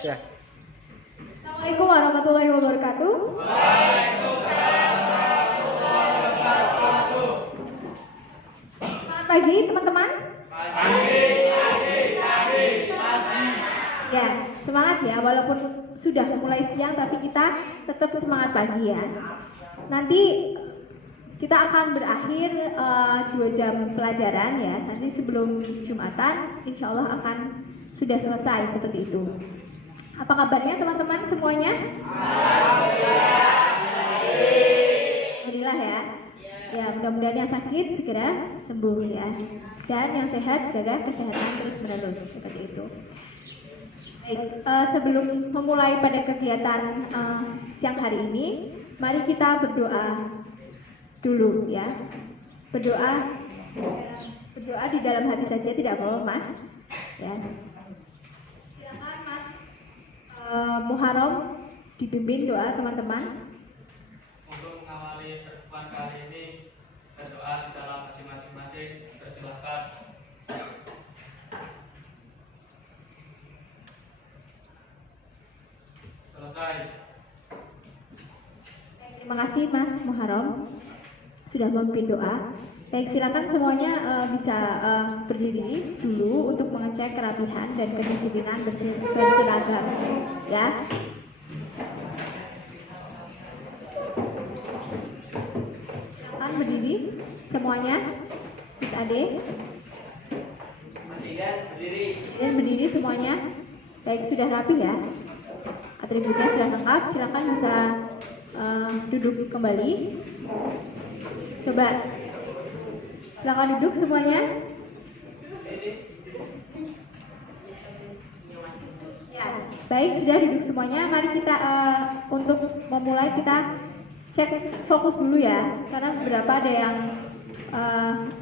Ya. Assalamualaikum warahmatullahi wabarakatuh. Selamat pagi teman-teman. Ya, semangat ya, walaupun sudah mulai siang tapi kita tetap semangat pagi ya. Nanti kita akan berakhir 2 jam pelajaran ya. Nanti sebelum Jumatan insya Allah akan sudah selesai seperti itu. Apa kabarnya teman-teman semuanya? Alhamdulillah ya. Ya, mudah-mudahan yang sakit segera sembuh ya. Dan yang sehat jaga kesehatan terus-menerus seperti itu. Baik, sebelum memulai pada kegiatan siang hari ini, mari kita berdoa dulu ya. Berdoa di dalam hati saja tidak apa-apa Mas. Ya. Silakan Mas Muharram dibimbing doa teman-teman. Untuk mengawali pertemuan kali ini, berdoa di dalam hati masing-masing. Persilahkan. Selesai. Terima kasih Mas Muharram sudah memimpin doa. Baik, silakan semuanya bisa berdiri dulu untuk mengecek kerapihan dan kedisiplinan berseragam ya. Silakan berdiri semuanya. Mas Ade. Dan berdiri semuanya. Baik, sudah rapi ya. Atributnya sudah lengkap. Silakan bisa duduk kembali. Coba. Silakan duduk semuanya. Ya, baik sudah duduk semuanya. Mari kita untuk memulai kita cek fokus dulu ya, karena beberapa ada yang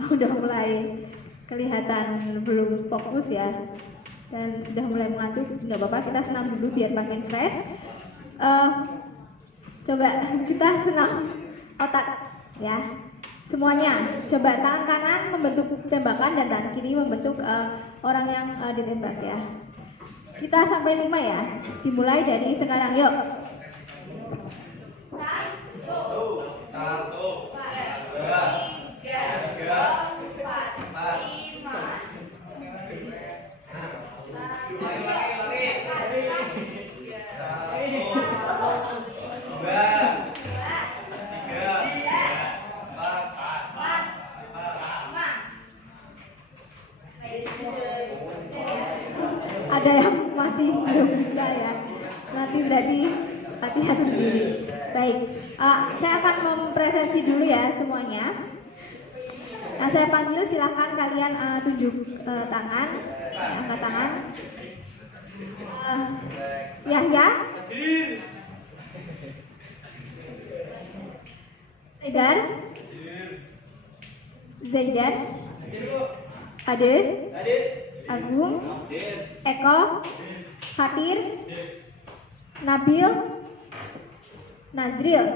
udah mulai kelihatan belum fokus ya, dan sudah mulai mengantuk. Nggak apa-apa, kita senam dulu biar makin fresh. Coba kita senam otak ya. Semuanya, coba tangan kanan membentuk tembakan dan tangan kiri membentuk orang yang ditembak ya. Kita sampai 5 ya. Dimulai dari sekarang, yuk. 1, 2, 3, 4, 5. Ada yang masih belum bisa ya, nanti berarti latihan sendiri. Baik, saya akan mempresentasi dulu ya semuanya. Nah, saya panggil, silahkan kalian tunjuk tangan, angkat tangan. Yahya, Haidar, Zaidan, Ade, Agung, Eko, Fatir, Nabil, Nazril,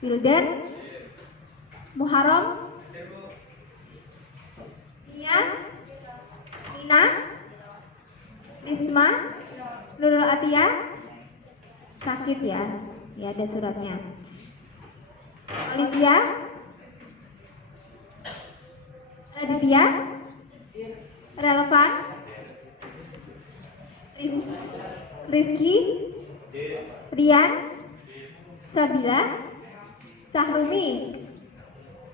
Wildan, Muharram, Nia, Nina, Risma, Nurul Atia, sakit ya, ya ada suratnya. Olivia, Raditya, Relevan, Rizky, Rian, Sabila, Sahrumi,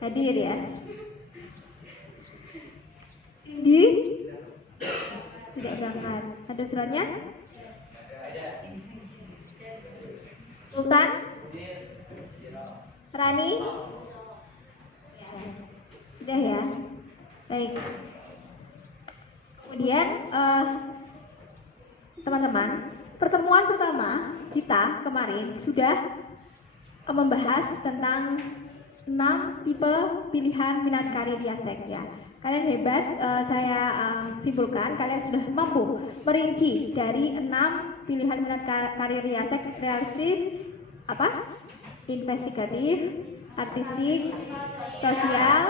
hadir ya. Cindy, tidak berangkat. Ada suratnya? Sultan, Rani, sudah ya. Baik. Kemudian teman-teman, pertemuan pertama kita kemarin sudah membahas tentang 6 tipe pilihan minat karir Riastek ya. Kalian hebat, saya simpulkan kalian sudah mampu merinci dari 6 pilihan minat karir Riastek: realistis, investigatif, artistik, sosial,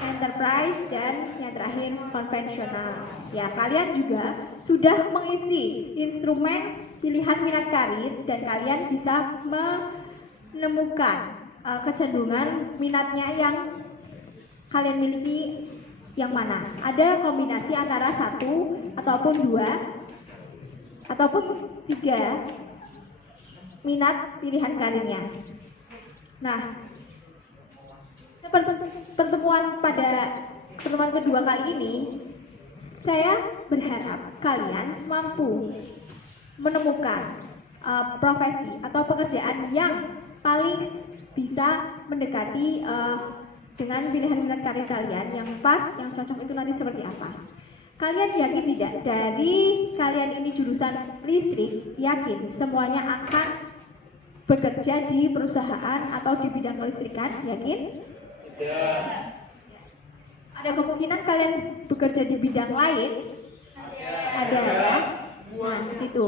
enterprise, dan yang terakhir konvensional. Ya, kalian juga sudah mengisi instrumen pilihan minat karir dan kalian bisa menemukan kecenderungan minatnya yang kalian miliki yang mana. Ada kombinasi antara 1 ataupun 2 ataupun 3 minat pilihan karirnya. Nah, seperti pertemuan kedua kali ini, saya berharap kalian mampu menemukan profesi atau pekerjaan yang paling bisa mendekati dengan pilihan minat karir kalian yang pas, yang cocok itu nanti seperti apa. Kalian yakin tidak? Dari kalian ini jurusan listrik, yakin semuanya akan bekerja di perusahaan atau di bidang kelistrikan? Yakin? Ada kemungkinan kalian bekerja di bidang lain? Ada ya? Nah, itu.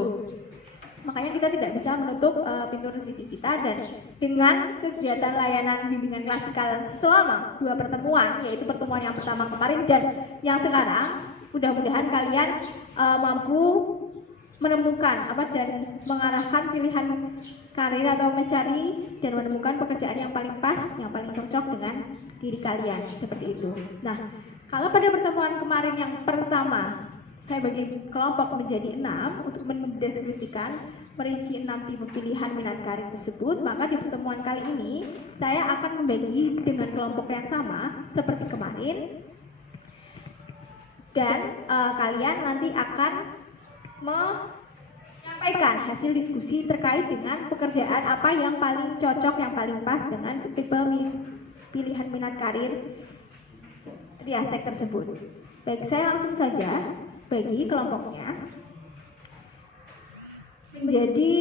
Makanya kita tidak bisa menutup pintu rezeki kita, dan dengan kegiatan layanan bimbingan klasikal selama 2 pertemuan, yaitu pertemuan yang pertama kemarin dan yang sekarang, mudah-mudahan kalian mampu menemukan dan mengarahkan pilihan karir atau mencari dan menemukan pekerjaan yang paling pas, yang paling cocok dengan diri kalian, seperti itu. Nah, kalau pada pertemuan kemarin yang pertama saya bagi kelompok menjadi 6 untuk mendeskripsikan merinci 6 tipe pilihan minat karir tersebut, maka di pertemuan kali ini saya akan membagi dengan kelompok yang sama seperti kemarin, dan kalian nanti akan menyampaikan hasil diskusi terkait dengan pekerjaan apa yang paling cocok, yang paling pas dengan tipe pilihan minat karir di aspek tersebut. Baik, saya langsung saja bagi kelompoknya menjadi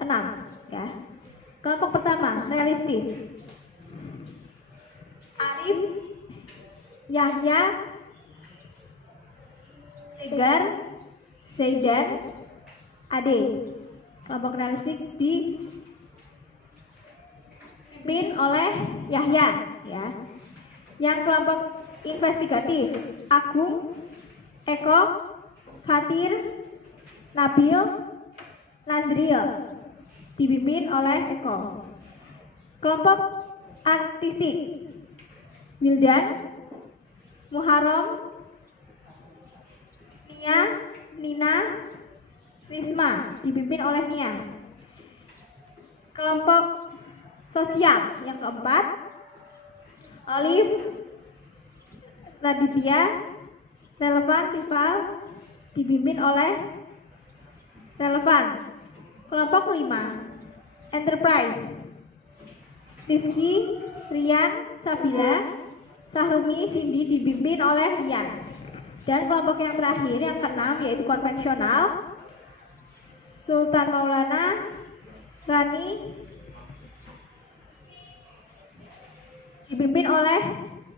6 ya. Kelompok pertama realistis. Arif, Yahya, Tegar, Zaidan, Ade. Kelompok realistik dipimpin oleh Yahya ya. Yang kelompok investigatif Agung, Eko, Fatir, Nabil, Nazril, dipimpin oleh Eko. Kelompok artistik Wildan, Muharram, Nia, Nina, Risma, dipimpin oleh Nia. Kelompok sosial yang keempat Olive, Raditya, Relevan, Rival, dipimpin oleh Relevan. Kelompok 5 enterprise Rizky, Rian, Sabila, Sahrumi, Cindy, dipimpin oleh Rian. Dan kelompok yang terakhir yang keenam yaitu konvensional Sultan Maulana, Rani, dipimpin oleh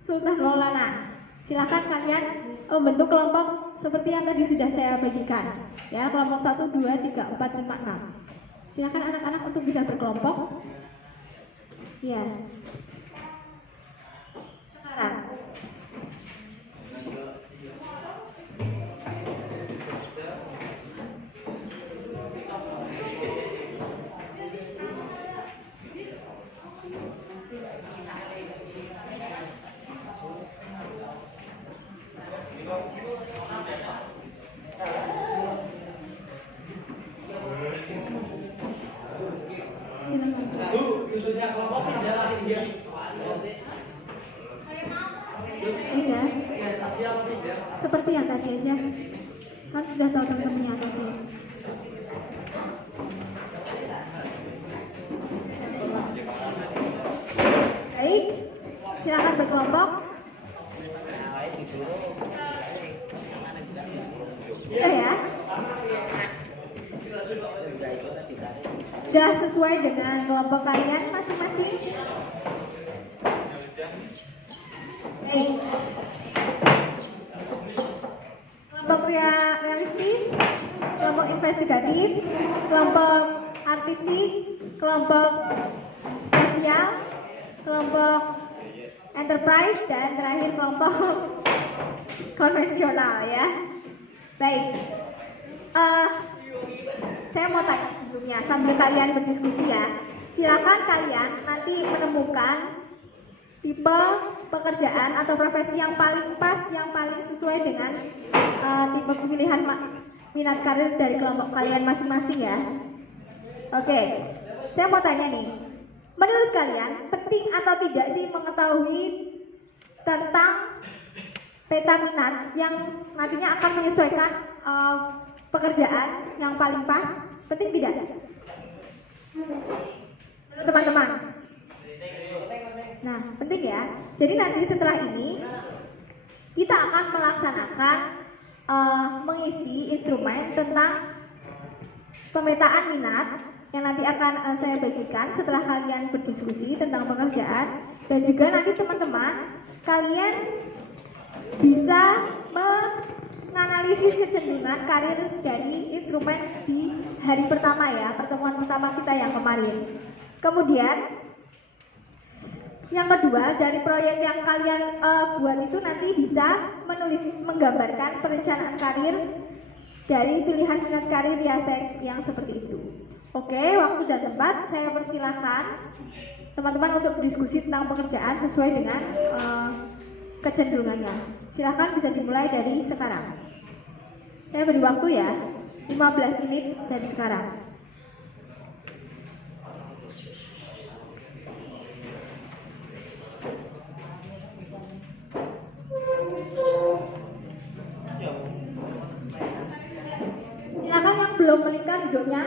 Sultan Maulana. Silakan kalian membentuk kelompok seperti yang tadi sudah saya bagikan ya, kelompok 1, 2, 3, 4, 5, 6. Silakan anak-anak untuk bisa berkelompok ya. Sekarang seperti yang tadi aja kan sudah tahu teman-temannya tadi. Baik, silakan berkelompok. Ya, sudah sesuai dengan kelompok kalian masing-masing. Baik. Kelompok realistis, kelompok investigatif, kelompok artistik, kelompok sosial, kelompok enterprise, dan terakhir kelompok konvensional ya. Baik, saya mau tanya sebelumnya sambil kalian berdiskusi ya. Silakan kalian nanti menemukan tipe pekerjaan atau profesi yang paling pas, yang paling sesuai dengan tipe pemilihan minat karir dari kelompok kalian masing-masing ya. Oke, saya mau tanya nih, menurut kalian penting atau tidak sih mengetahui tentang peta minat yang nantinya akan menyesuaikan pekerjaan yang paling pas? Penting tidak? Menurut teman-teman? Nah, penting ya. Jadi nanti setelah ini kita akan melaksanakan mengisi instrumen tentang pemetaan minat yang nanti akan saya bagikan setelah kalian berdiskusi tentang pekerjaan, dan juga nanti teman-teman kalian bisa menganalisis kecenderungan karir dari instrumen di hari pertama ya, pertemuan pertama kita yang kemarin. Kemudian yang kedua, dari proyek yang kalian buat itu nanti bisa menggambarkan perencanaan karir dari pilihan minat karir Riasek yang seperti itu. Oke, waktu dan tempat saya persilahkan teman-teman untuk berdiskusi tentang pekerjaan sesuai dengan kecenderungannya. Silahkan bisa dimulai dari sekarang. Saya beri waktu ya, 15 menit dari sekarang. Silakan yang belum menikah duduknya.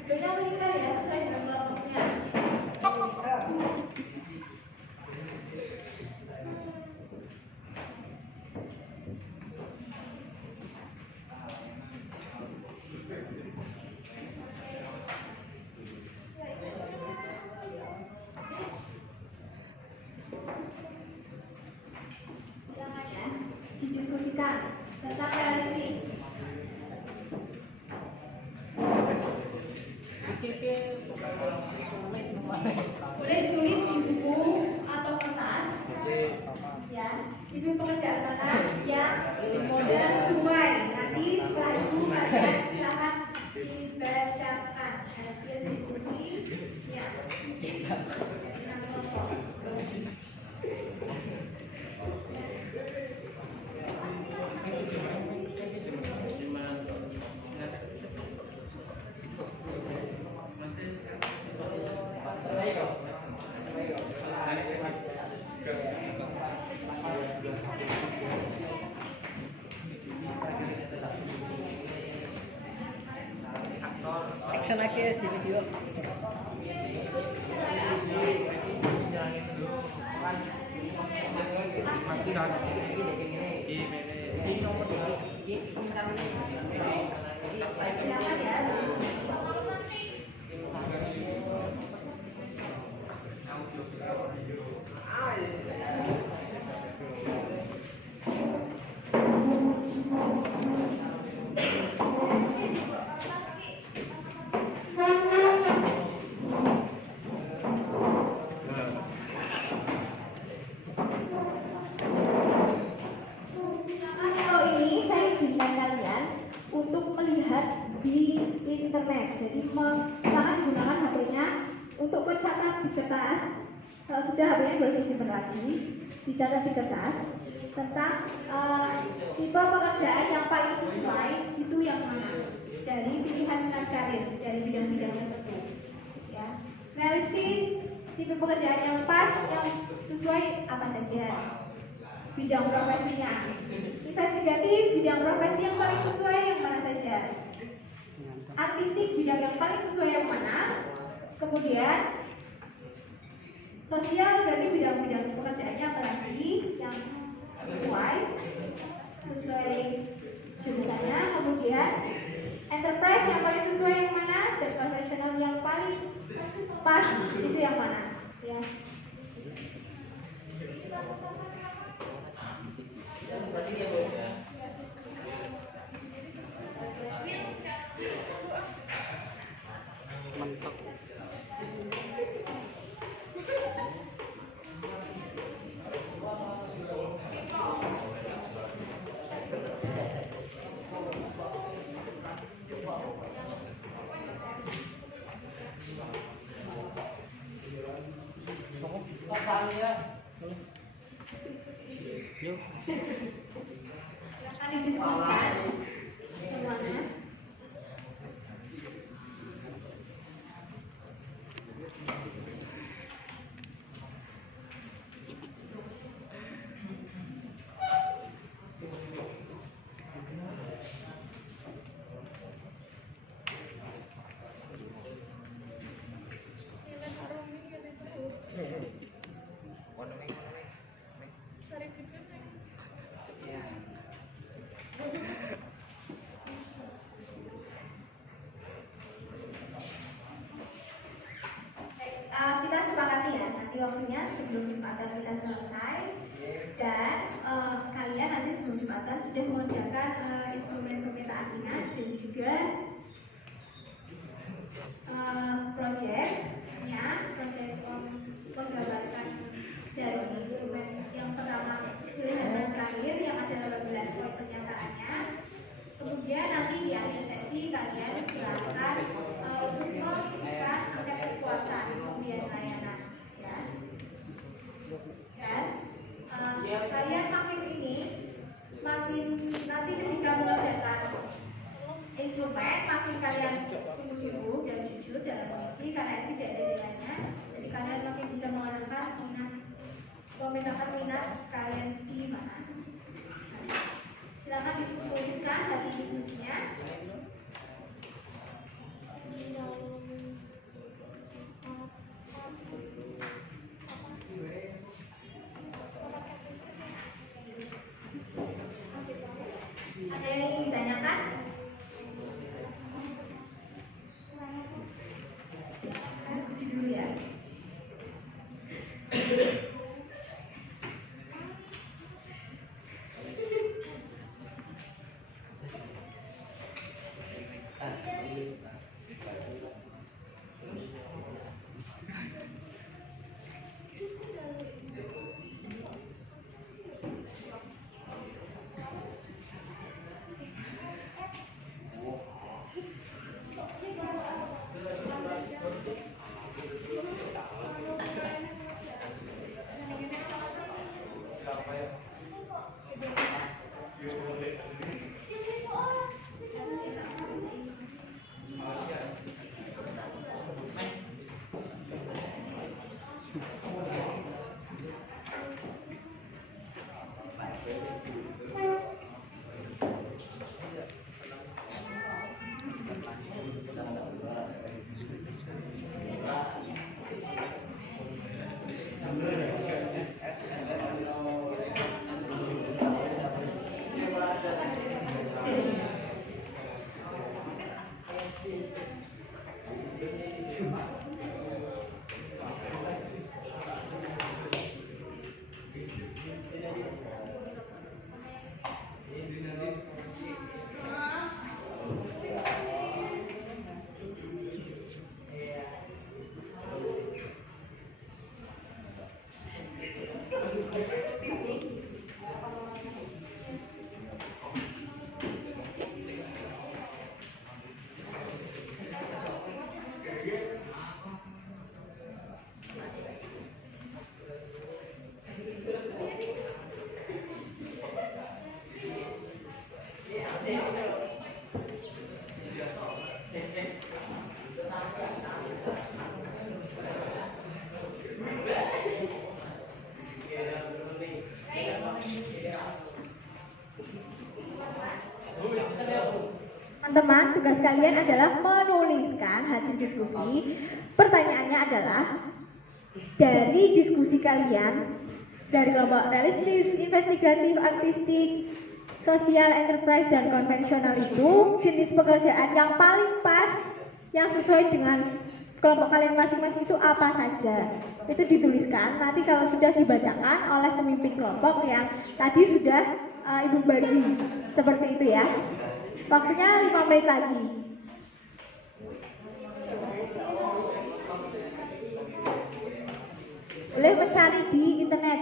Duduknya menikah ya, sesuai dengan kelompoknya. Silakan ya, didiskusikan tentang realistis. Boleh ditulis di buku atau kertas ya, tipe pekerjaan mana yang sesuai. Nanti setelah itu kalian silakan dibacakan hasil diskusi ya. Action lagi di video. Di internet, jadi silakan digunakan HP-nya untuk mencatat di kertas. Kalau sudah HP-nya boleh disimpan lagi, dicatat di kertas tentang tipe pekerjaan yang paling sesuai itu yang mana dari pilihan minat karir dari bidang-bidang tertentu. Ya, realistis, tipe pekerjaan yang pas, yang sesuai apa saja bidang profesinya. Investigatif, bidang profesi yang paling sesuai yang mana saja. Artistik, bidang yang paling sesuai yang mana. Kemudian sosial, berarti bidang-bidang pekerjaannya apalagi yang sesuai jurusannya. Kemudian enterprise yang paling sesuai yang mana, dan profesional yang paling pas itu yang mana ya. Silakan didiskusikan semuanya. Kita sepakati ya, nanti waktunya sebelum Jumatan kita selesai dan kalian nanti sebelum Jumatan sudah mengerjakan instrumen pemetaan minat dan juga proyeknya, proyek menggambarkan dari instrumen yang pertama pilihan dan karir yang ada 18 poin pernyataannya. Kemudian nanti di akhir sesi kalian silakan untuk mengisikan angket kepuasan pemberian layanan ya. Dan kalian makin ini makin nanti ketika mengerjakan instrumen makin kalian sungguh-sungguh dan jujur dalam mengisi karena itu tidak ada nilainya. Jadi kalian makin bisa mengarahkan memetakan minat kalian di mana. Silakan dituliskan hasil diskusinya. Ada yang ingin ditanyakan? Diskusi dulu ya. Teman-teman, tugas kalian adalah menuliskan hasil diskusi. Pertanyaannya adalah, dari diskusi kalian, dari kelompok realistis, investigatif, artistik, sosial, enterprise, dan konvensional itu, jenis pekerjaan yang paling pas, yang sesuai dengan kelompok kalian masing-masing itu apa saja. Itu dituliskan, nanti kalau sudah dibacakan oleh pemimpin kelompok yang tadi sudah Ibu bagi. Seperti itu ya. Waktunya 5 menit lagi. Boleh mencari di internet.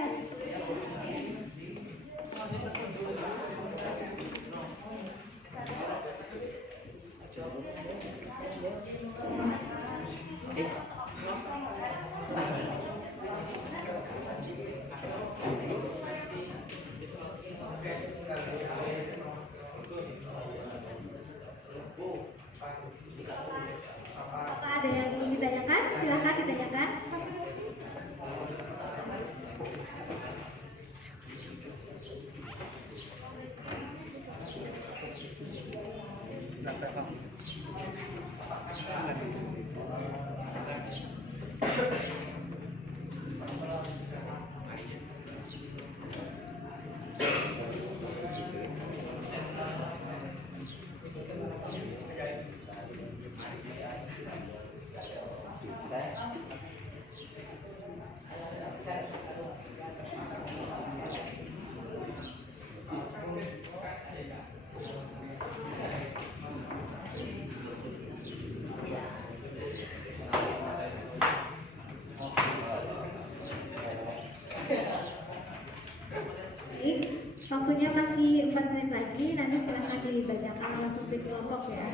waktunya masih 4 menit lagi, nanti silahkan dibacakan langsung di kelompok ya.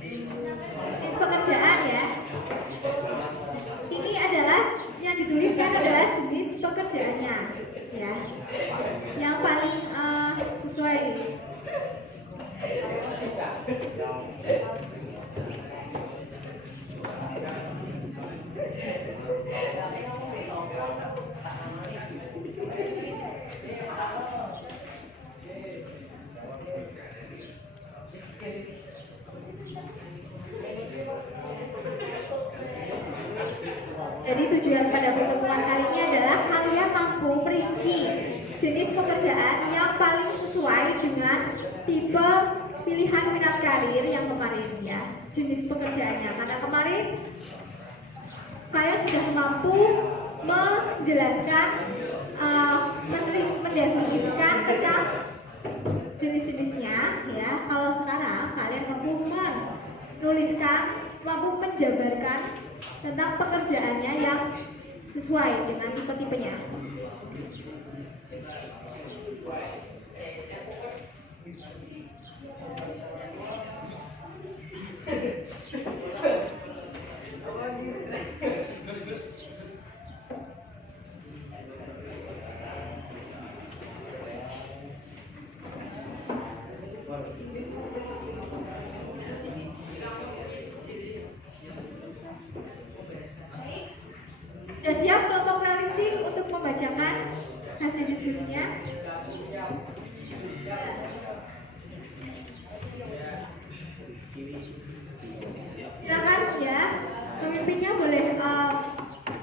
Jenis pekerjaan ya. Ini adalah yang dituliskan adalah jenis pekerjaannya ya. Yang paling sesuai. Jadi tujuan pada pertemuan kali ini adalah kalian mampu merinci jenis pekerjaan yang paling sesuai dengan tipe pilihan minat karir yang kemarin ya, jenis pekerjaannya. Karena kemarin kalian sudah mampu menjelaskan, mendefinisikan tentang jenis-jenisnya ya. Kalau sekarang kalian mampu menuliskan, mampu menjabarkan tentang pekerjaannya yang sesuai dengan tipe-tipenya. Sudah siap kelompok realistik untuk membacakan hasil diskusinya? Silakan ya, pemimpinnya boleh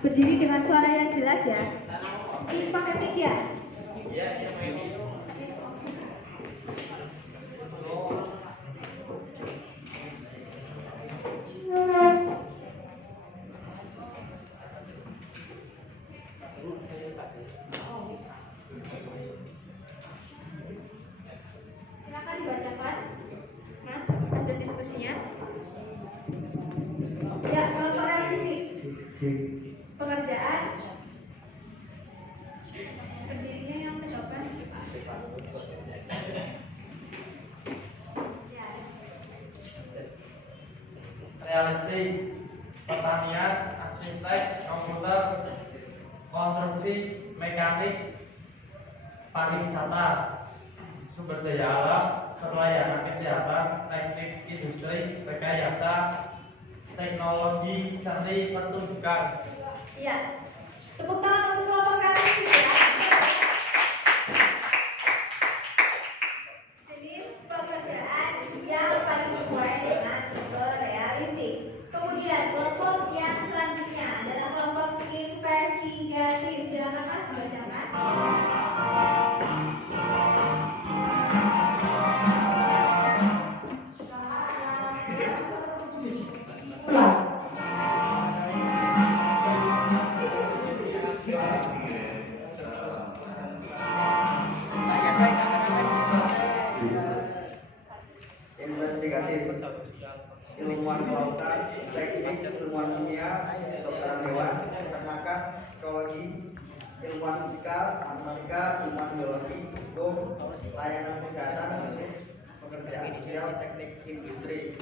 berdiri dengan suara yang jelas ya. Ini pakai mic ya? Silakan dibacakan hasil diskusinya. Ya, kelompok realistik. Pekerjaan. Berdirinya yang terdepan. Ya. Realistik, pertanian, arsitek, komputer, konstruksi, mekanik, pariwisata, sumber daya alam, pelayanan kesehatan, teknik industri, rekayasa, teknologi, seni, pertunjukan. Iya. Tepuk tangan untuk kelompok realistik ya. Jenis pekerjaan yang paling sesuai dengan tipe realistik. Kemudian kelompok yang selanjutnya adalah kelompok investigatif. Silakan Mas dibacakan. Investigatif, ilmuwan kelautan, teknik, ilmuwan kimia, kedokteran hewan, peternakan, psikologi, ilmuwan fisika, matematika, ilmuwan biologi, hukum, layanan kesehatan, bisnis, pekerjaan sosial, teknik industri.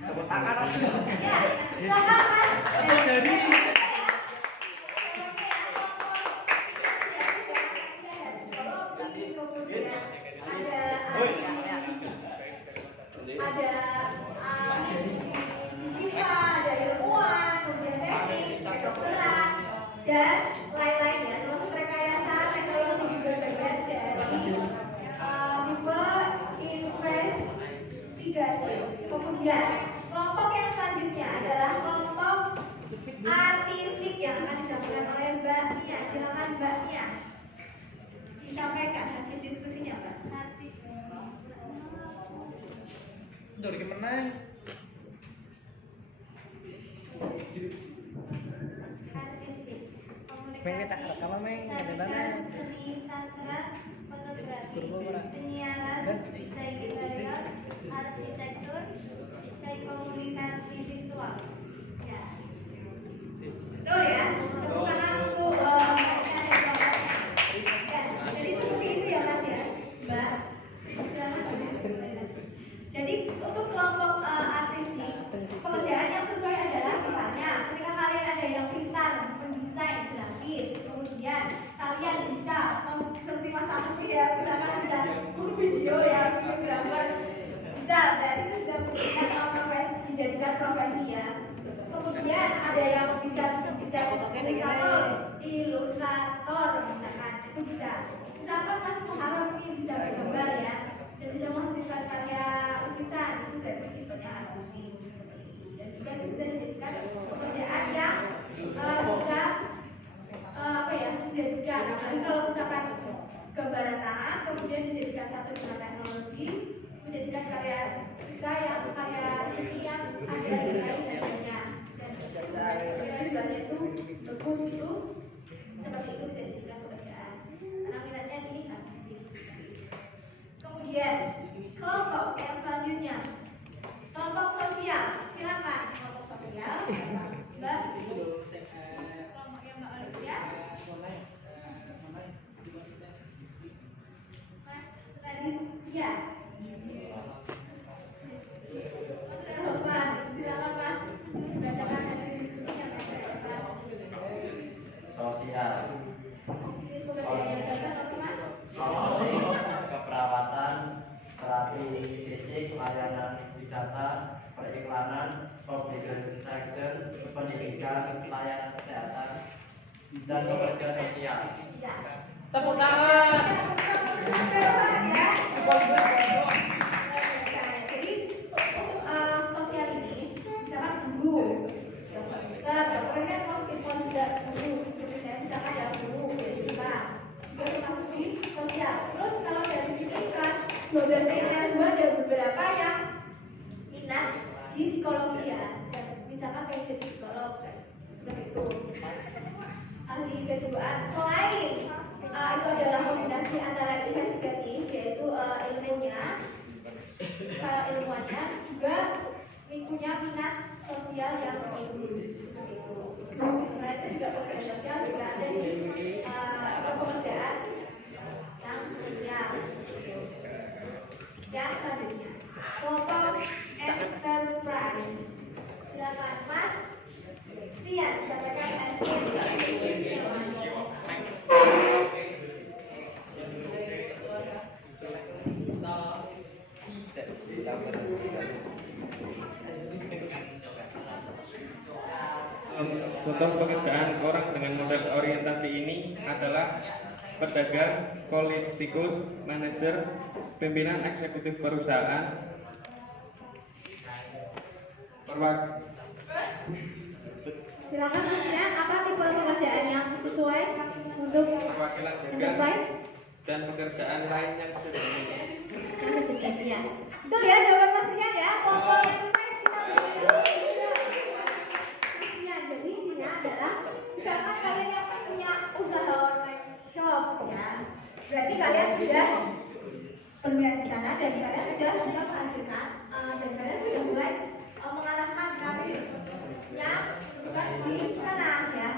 Tepuk tangan. Ya, silakan Mas. Ada ilmuwan, kemudian teknik, kedokteran, dan lain-lainnya, termasuk rekayasa, teknologi juga bagian dari tipe investigatif. Kemudian kelompok yang selanjutnya adalah kelompok artistik yang akan disampaikan oleh Mbak Nia. Silakan Mbak Nia disampaikan hasil diskusinya, Mbak. Dari kemana? Artistik, Meng, tak rekaman, Meng. komunikasi, seni, sastra, fotografi, penyiaran, interior, arsitektur, desain komunikasi visual. Ya. Betul ya? Tepuk tangan untuk mereka yang kelompok. Ya, jadi seperti itu ya Mas ya, Mbak. Jadi untuk kelompok artistik, pekerjaan yang sesuai adalah misalnya ketika kalian ada yang pintar mendesain grafis, kemudian kalian bisa seperti Mas Afif ya, misalkan bisa video ya, videografer, bisa berarti itu bisa dijadikan profesi ya. Kemudian ada yang bisa ilustrator misalkan, itu bisa. Misalkan Mas Muharram ini bisa bergambar ya, dan bisa menghasilkan karya lukisan, itu dari tipenya artistik. Dan juga bisa dijadikan pekerjaan yang bisa dijadikan. Apalagi kalau misalkan gambaran tangan, kemudian dijadikan satu dengan teknologi, menjadikan karya kita yang karya seni yang ada di lain dananya. Dan istilahnya itu bagus itu seperti itu bisa dijadikan pekerjaan. Karena minatnya di artistik. Kemudian kelompok yang selanjutnya, kelompok sosial. Silakan kelompok sosial, Mbak. Kelompok yang Mbak Olivia. Mas Raditya. Silakan Mas, bacakan hasil diskusi yang ada. Sosial, Jenis pekerjaan yang dapat apa Mas? keperawatan, terapi fisik, layanan wisata, periklanan, public instruction, pendidikan, layanan kesehatan, dan pekerja sosial. Ya. Tepuk tangan. Jadi untuk sosial ini, misalkan guru, dokter, pokoknya meskipun tidak guru, seperti saya misalkan ada guru, juga termasuk di sosial. Terus kalau dari sini kelas 12 yang 2 ada beberapa yang minat di psikologi ya, dan misalkan pengen jadi psikolog, seperti itu. Ahli kejiwaan selain itu adalah kombinasi antara investigatif yaitu ilmunya, kalau ilmuannya juga punya minat sosial yang bagus seperti itu. Selain itu juga pekerjaan sosial juga ada di pekerjaan yang sosial. Yang selanjutnya kelompok enterprise. Silakan Mas Rian sampaikan hasil. Contoh pekerjaan orang dengan model orientasi ini adalah pedagang, politikus, manajer, pimpinan eksekutif perusahaan, Silakan Mas Rian, apa tipe pekerjaan yang sesuai untuk perwakilan dagang, enterprise? dan pekerjaan lain yang sejenis. Yang sejenis ya. Betul ya jawaban Mas Rian ya. Kelompok enterprise kita jadi intinya adalah misalkan kalian yang punya usaha online shop ya, berarti kalian sudah berminat di sana dan kalian sudah bisa menghasilkan dan kalian sudah mulai mengarahkan karirnya bukan di sana ya,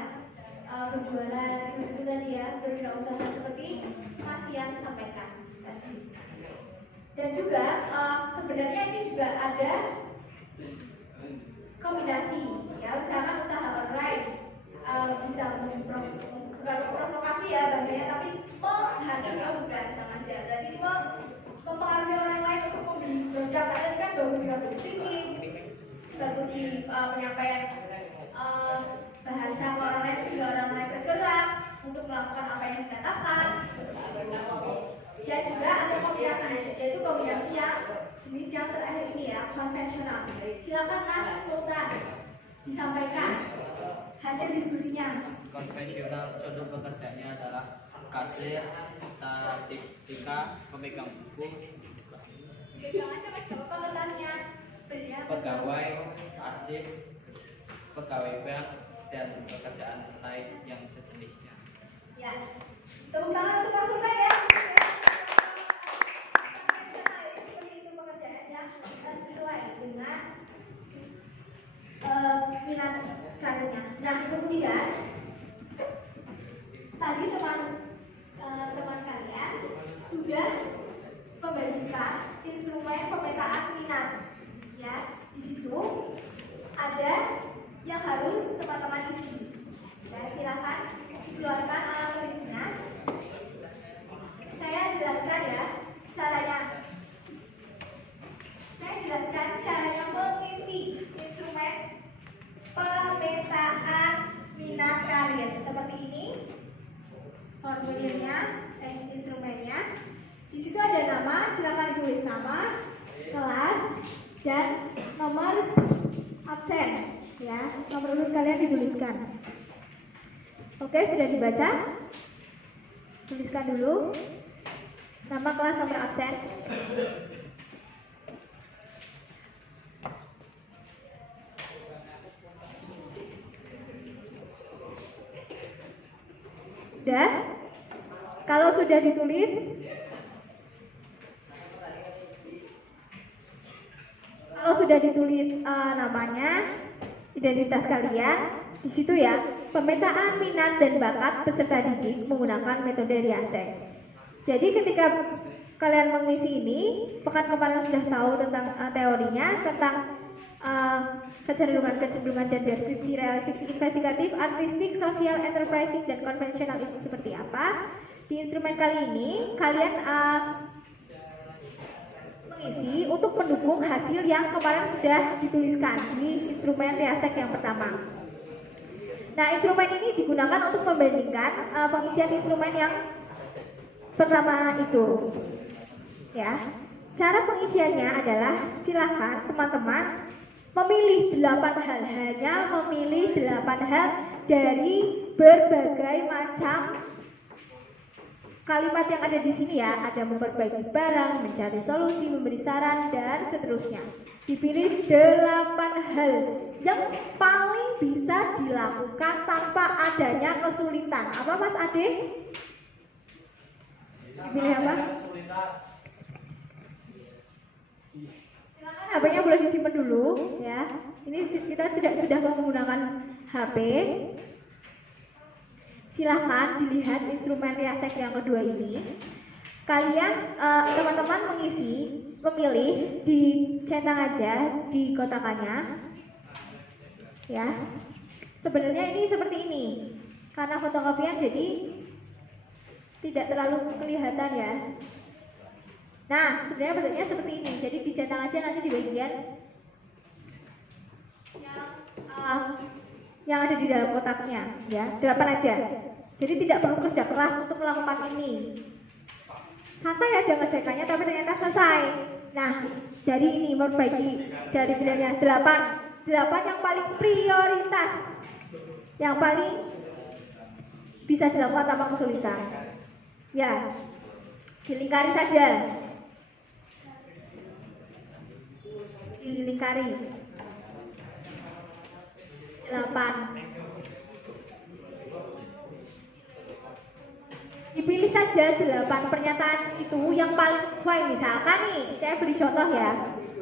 berjualan seperti itu tadi ya, berwirausaha seperti Mas Rian sampaikan tadi. Dan juga sebenarnya ini juga ada kombinasi ya, misalkan usaha online bisa bukan provokasi ya bahasanya, tapi menghasilkan bukan sama aja, berarti mempengaruhi orang lain untuk membeli produk. Kalian kan bagus di public speaking, bagus di penyampaian bahasa ke orang lain sehingga orang lain bergerak untuk melakukan apa yang dikatakan. Dan juga ada kombinasi, yaitu kombinasi yang jenis yang terakhir ini ya, konvensional. Silakan Mas Sultan disampaikan hasil diskusinya. Konvensional contoh pekerjaannya adalah kasir, statistika, pemegang buku, Pegang aja Mas, gak apa-apa kertasnya. pegawai arsip, pegawai bank, dan pekerjaan lain yang sejenisnya. Ya, tepuk tangan untuk Mas Sultan ya. minat karirnya. Nah, kemudian tadi teman kalian sudah membagikan instrumen pemetaan minat. Ya, di situ ada yang harus teman-teman isi. Ya, silakan dikeluarkan alat tulisnya. Saya jelaskan ya caranya. Saya jelaskan caranya mengisi instrumen pemetaan minat karir seperti ini. Formulirnya, instrumennya. Di situ ada nama, silakan ditulis nama, kelas, dan nomor absen. Ya, nomor urut kalian dituliskan. Oke, sudah dibaca? Tuliskan dulu nama, kelas, nomor absen. Sudah? Kalau sudah ditulis, namanya, identitas kalian, di situ ya, pemetaan minat dan bakat peserta didik menggunakan metode Riasek. Jadi ketika kalian mengisi ini, pekan kemarin sudah tahu tentang teorinya, tentang kecenderungan dan deskripsi realistik, investigatif, artistik, sosial, enterprising, dan konvensional itu seperti apa. Di instrumen kali ini, kalian mengisi untuk mendukung hasil yang kemarin sudah dituliskan di instrumen Riasek yang pertama. Nah, instrumen ini digunakan untuk membandingkan pengisian instrumen yang pertama itu. Ya, cara pengisiannya adalah silakan teman-teman memilih 8 hal, hanya memilih 8 hal dari berbagai macam kalimat yang ada di sini ya. Ada memperbaiki barang, mencari solusi, memberi saran, dan seterusnya. Dipilih 8 hal yang paling bisa dilakukan tanpa adanya kesulitan. Apa Mas Ade? Dipilih apa? Silakan HP-nya boleh disimpan dulu ya. Ini kita tidak sudah menggunakan HP. Silahkan dilihat instrumen Riasek yang kedua ini. Kalian teman-teman memilih, dicentang aja di kotakannya. Ya. Sebenarnya ini seperti ini. Karena fotokopian jadi tidak terlalu kelihatan ya. Nah, sebenarnya bentuknya seperti ini. Jadi dicentang aja nanti di bagian yang ada di dalam kotaknya ya, 8 aja. Jadi tidak perlu kerja keras untuk melakukan ini. Santai aja ngerjakannya tapi ternyata selesai. Nah, dari ini memperbaiki dari pilihannya 8 yang paling prioritas, yang paling bisa dilakukan tanpa kesulitan. Ya, dilingkari saja. Dilingkari 8. Dipilih saja 8 pernyataan itu yang paling sesuai. Misalkan nih, saya beri contoh ya.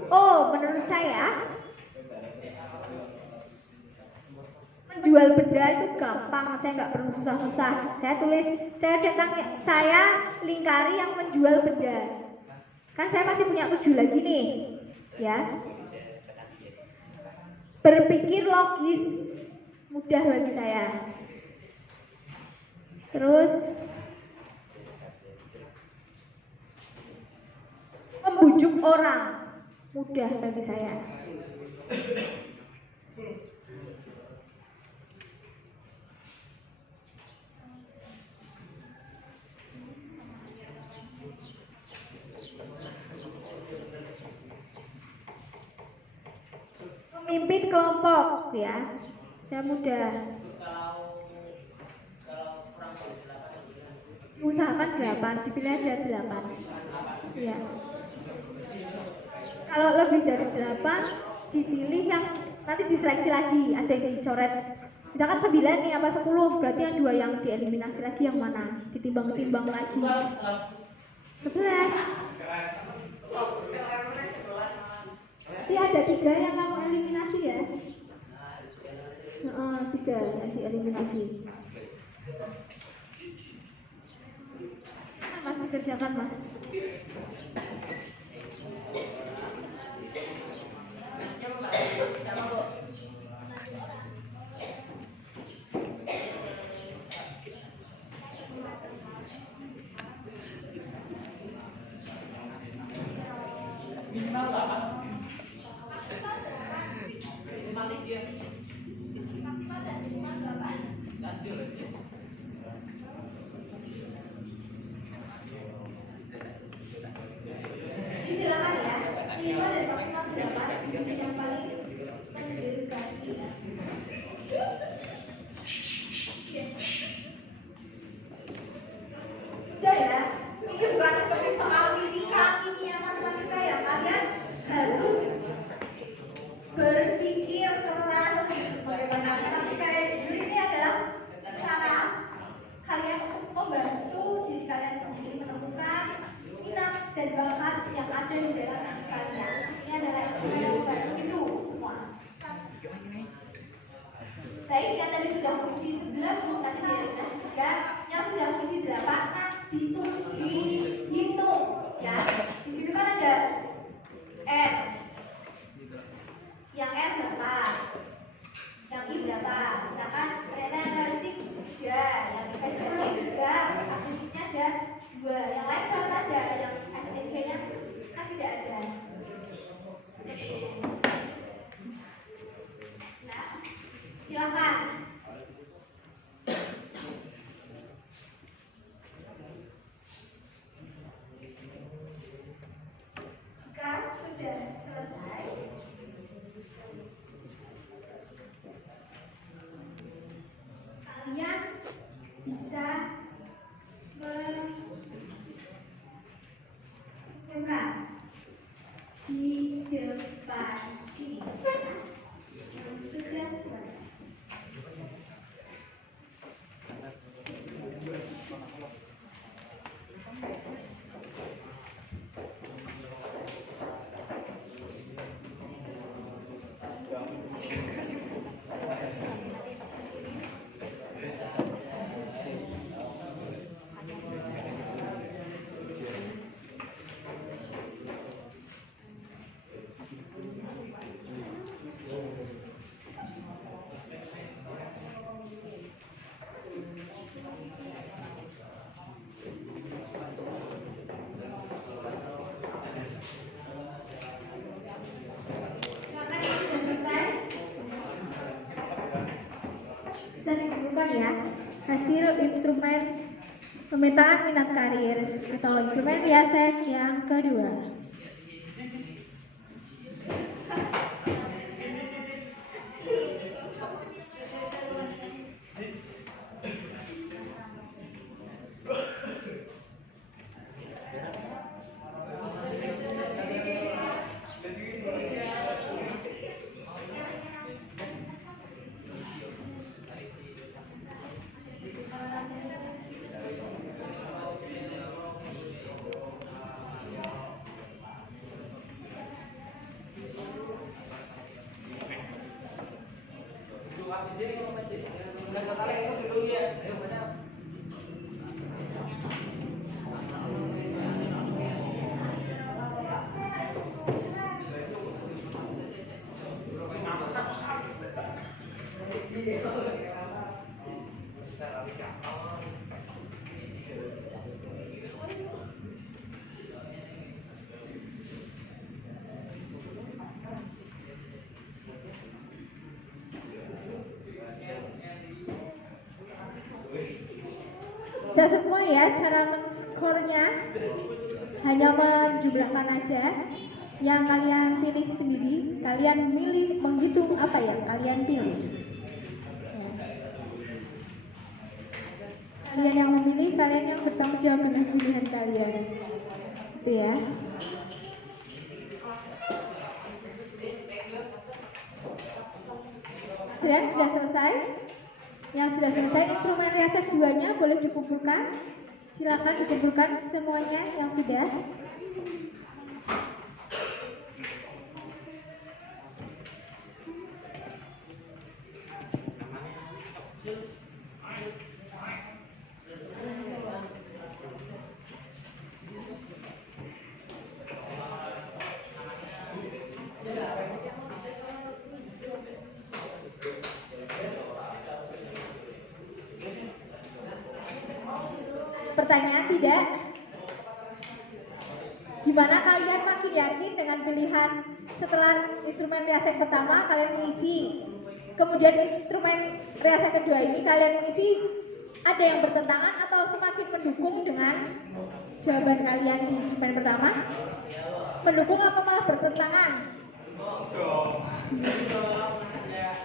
Oh, menurut saya menjual benda itu gampang, saya nggak perlu susah-susah. Saya centang, saya lingkari yang menjual benda. Kan saya masih punya 7 lagi nih, ya. Berpikir logis, mudah bagi saya. Terus membujuk orang, mudah bagi saya. Memimpin kelompok ya, saya mudah. Usahakan 8, dipilih aja 8. Ya. Kalau lebih dari 8, dipilih yang nanti diseleksi lagi, ada yang dicoret. Misalkan 9 nih apa 10, berarti yang 2 yang dieliminasi lagi yang mana? Ditimbang-timbang lagi. 11. Berarti ada 3 yang kamu eliminasi ya. Tiga ya, dieliminasi. Masih kerjakan mas. Silakan ya. 5 dan maksimal 8 yang paling menggiurkan. Sudah ya, ini bukan seperti soal fisika, kimia, matematika ya. Kalian harus berpikir keras bagaimana. Tapi kalian jujur, ini adalah cara kalian membantu diri kalian sendiri menemukan minat dan bakat yang ada di dalam diri kalian. Ini adalah yang membantu itu semua. Baik, yang tadi sudah mengisi 11, nanti dieliminasi 3. Yang sudah mengisi 8, nanti dihitung ya. Di situ kan ada R. Yang R berapa? Yang I berapa? Misalkan ternyata analitik 3, yang SNC 3, aktivitasnya ada 2. Yang lain sama aja, yang SNC-nya kan tidak ada. Nah, silakan. Jika sudah selesai, kalian bisa menentukan di depan sini yang sudah selesai. Bisa ditemukan ya hasil instrumen pemetaan minat karir atau instrumen riaset yang kedua. Bisa semua ya, cara men-skornya hanya menjumlahkan aja yang kalian pilih sendiri. Kalian milih, menghitung apa yang kalian pilih. Kalian yang memilih, kalian yang bertanggung jawab dengan pilihan kalian. Itu ya. Sudah selesai? Yang sudah selesai, instrumen riaset 2-nya boleh dikumpulkan. Silakan dikumpulkan semuanya yang sudah. pertanyaan tidak? Gimana kalian makin yakin dengan pilihan setelah instrumen riasek pertama kalian mengisi, kemudian instrumen riasek kedua ini kalian mengisi, ada yang bertentangan atau semakin mendukung dengan jawaban kalian di instrumen pertama? Mendukung apa malah bertentangan?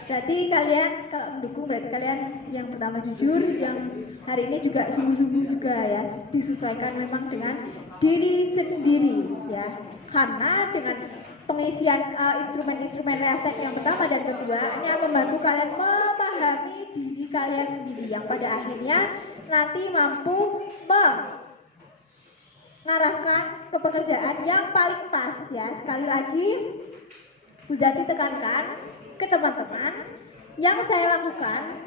Berarti kalian kalau mendukung berarti kalian yang pertama jujur, yang hari ini juga sungguh-sungguh juga ya, disesuaikan memang dengan diri sendiri ya. Karena dengan pengisian instrumen-instrumen riasek yang pertama dan kedua ini membantu kalian memahami diri kalian sendiri yang pada akhirnya nanti mampu mengarahkan ke pekerjaan yang paling pas ya. Sekali lagi Bu Zati tekankan ke teman-teman yang saya lakukan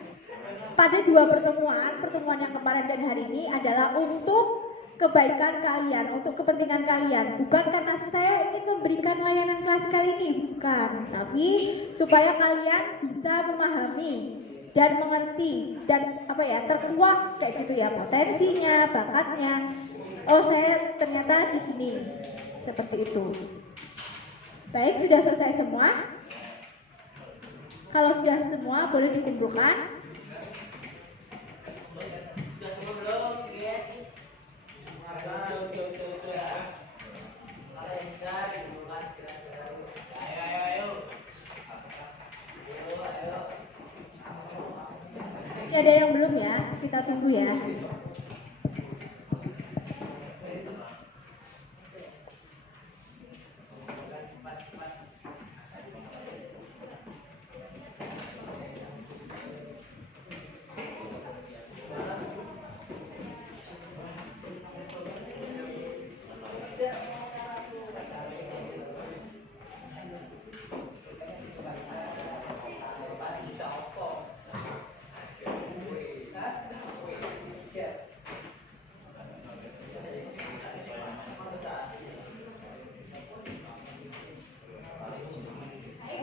pada dua pertemuan yang kemarin dan hari ini adalah untuk kebaikan kalian, untuk kepentingan kalian, bukan karena saya ingin memberikan layanan kelas kali ini, bukan, tapi supaya kalian bisa memahami dan mengerti dan terkuak kayak gitu ya, potensinya, bakatnya. Oh, saya ternyata di sini seperti itu. Baik, sudah selesai semua? Kalau sudah semua boleh dikumpulkan. Masih ada yang belum ya? Kita tunggu ya.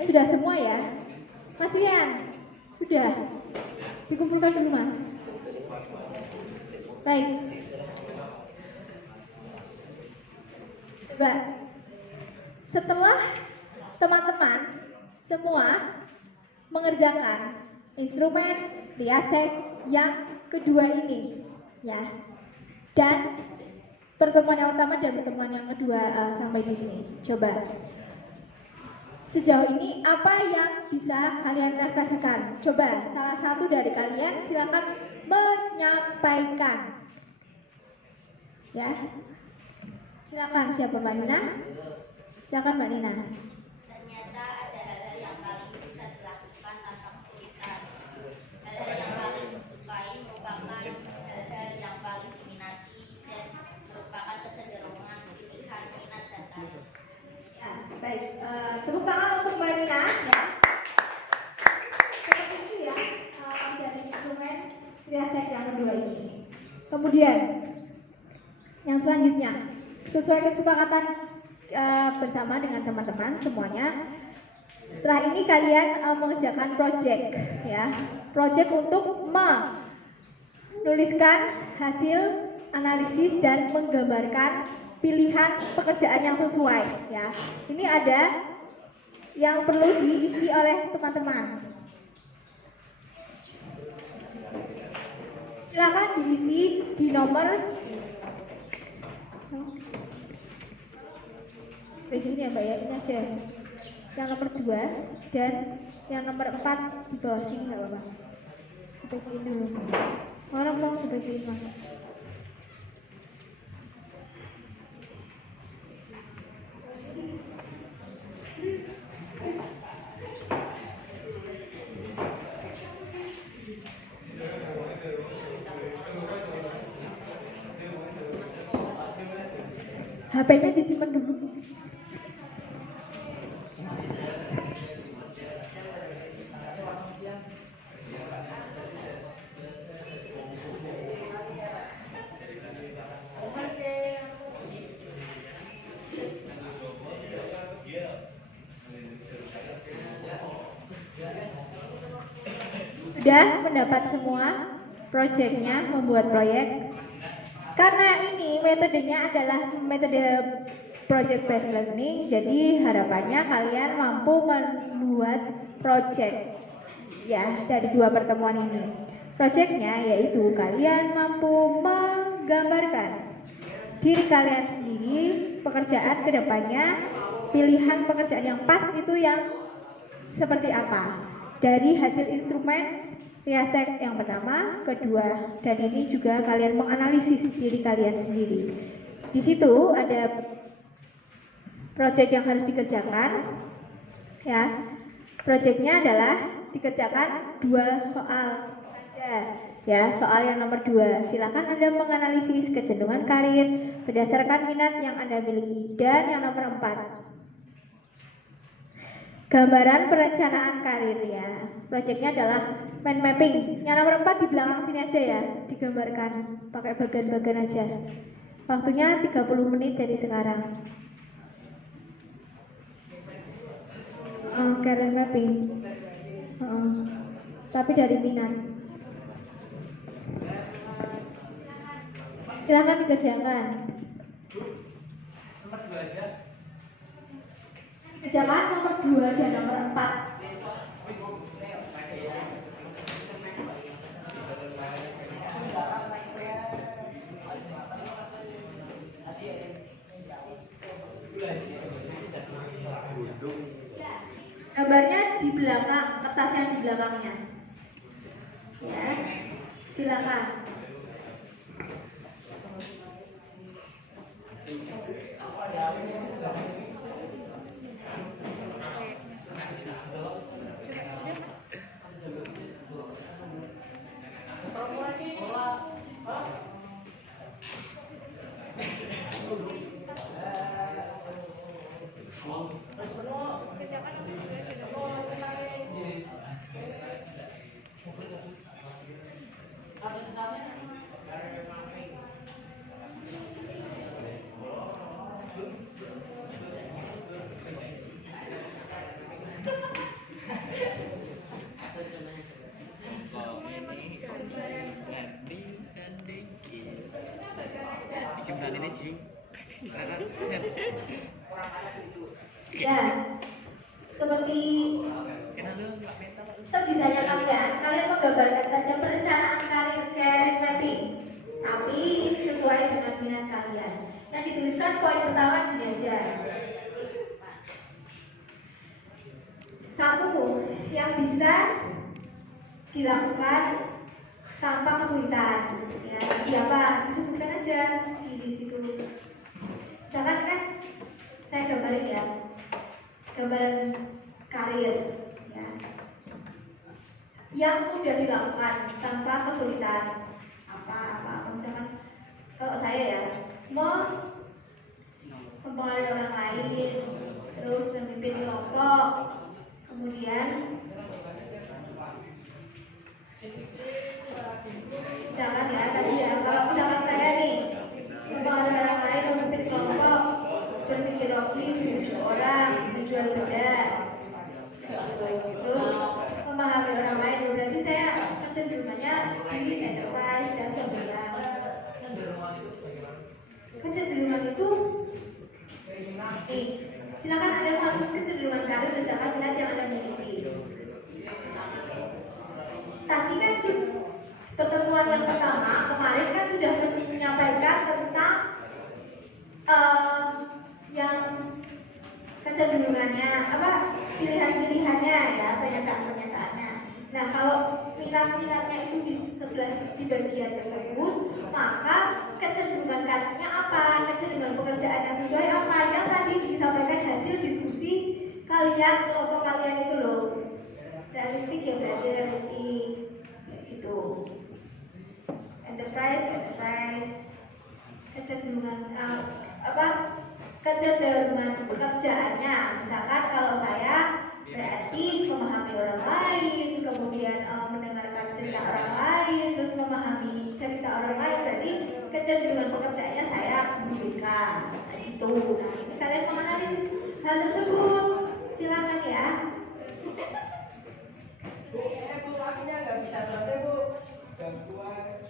Sudah semua ya? Kasihan. Sudah. Dikumpulkan dulu Mas. Baik. Coba. Setelah teman-teman semua mengerjakan instrumen riasek yang kedua ini ya. Dan pertemuan yang pertama dan pertemuan yang kedua sampai di sini. Coba. Sejauh ini apa yang bisa kalian refleksikan? Coba salah satu dari kalian silakan menyampaikan. Ya. Silakan siapa Mbak Nina? Silakan Mbak Nina. Ternyata ada hal-hal yang paling bisa dilakukan tanpa kesulitan. Hal-hal yang paling disukai merupakan hal-hal yang paling diminati dan merupakan kecenderungan pilihan minat dan talent. Ya, baik. Tepuk tangan untuk Mbak Nina ya. Seperti itu ya dari instrumen riasek yang kedua ini. Kemudian yang selanjutnya sesuai kesepakatan bersama dengan teman-teman semuanya. Setelah ini kalian mengerjakan project ya. Project untuk menuliskan hasil analisis dan menggambarkan pilihan pekerjaan yang sesuai ya. Ini ada yang perlu diisi oleh teman-teman. Silakan diisi di nomor ini ya Mbak ya, ini aja yang nomor 2 dan yang nomor 4 di bawah sini nggak apa-apa. Dibagiin dulu. Orang mau dibagiin Mas. HP-nya disimpan dulu. Sudah mendapat semua proyeknya, membuat proyek? Karena ini metodenya adalah metode project based learning, jadi harapannya kalian mampu membuat project ya dari dua pertemuan ini. Projectnya yaitu kalian mampu menggambarkan diri kalian sendiri, pekerjaan kedepannya, pilihan pekerjaan yang pas itu yang seperti apa dari hasil instrumen riset yang pertama, kedua, dan ini juga kalian menganalisis diri kalian sendiri. Di situ ada proyek yang harus dikerjakan, ya. Proyeknya adalah dikerjakan 2 soal saja, ya. Soal yang nomor 2, silakan Anda menganalisis kecenderungan karir berdasarkan minat yang Anda miliki, dan yang nomor 4. Gambaran perencanaan karir ya. Proyeknya adalah mind mapping. Yang nomor 4 di belakang sini aja ya, digambarkan pakai bagian-bagian aja. Waktunya 30 menit dari sekarang. Career mapping. Tapi dari minat. Silakan dikerjakan. Kerjaan nomor 2 dan nomor 4. Gambarnya di belakang, kertas yang di belakangnya. Ya, silakan. Ya, seperti sebisanya kalian menggambarkan saja perencanaan career mapping, tapi sesuai dengan minat kalian. Yang dituliskan poin pertama ini aja. 1 yang bisa dilakukan tanpa kesulitan. Ya, siapa? Disebutkan aja di situ. Misalkan kan saya gambarin ya, gambaran karir ya, yang mudah dilakukan tanpa kesulitan. Apa misalkan kalau saya ya mempengaruhi orang lain, terus memimpin kelompok, kemudian misalkan ya tadi ya, kalau misalkan saya nih mempengaruhi orang lain, memimpin kelompok, berpikir logis, orang, menjual benda, terus memahami orang lain, berarti saya kecenderungannya di enterprise dan sosial. Kecenderungan itu silakan Anda masuk kecenderungan karir berdasarkan minat yang Anda miliki. Tadi kan pertemuan yang pertama kemarin kan sudah menyampaikan tentang yang kecenderungannya, pilihan-pilihannya ya, pernyataan-pernyataannya. Nah, kalau minat-minatnya itu di bagian tersebut, maka kecenderungan karirnya apa, kecenderungan pekerjaan yang sesuai apa, yang tadi disampaikan hasil diskusi kalian, kelompok kalian itu loh. Realistik ya, berarti realistik gitu. Enterprise kecenderungan kecenderungan pekerjaannya, misalkan kalau saya berarti memahami orang lain, kemudian mendengarkan cerita orang lain, terus memahami cerita orang lain, berarti kecenderungan pekerjaannya saya memberikan itu. Nah, ini kalian menganalisis hal tersebut, silakan ya. Bu, lakinya nggak bisa berarti Bu. Gangguan.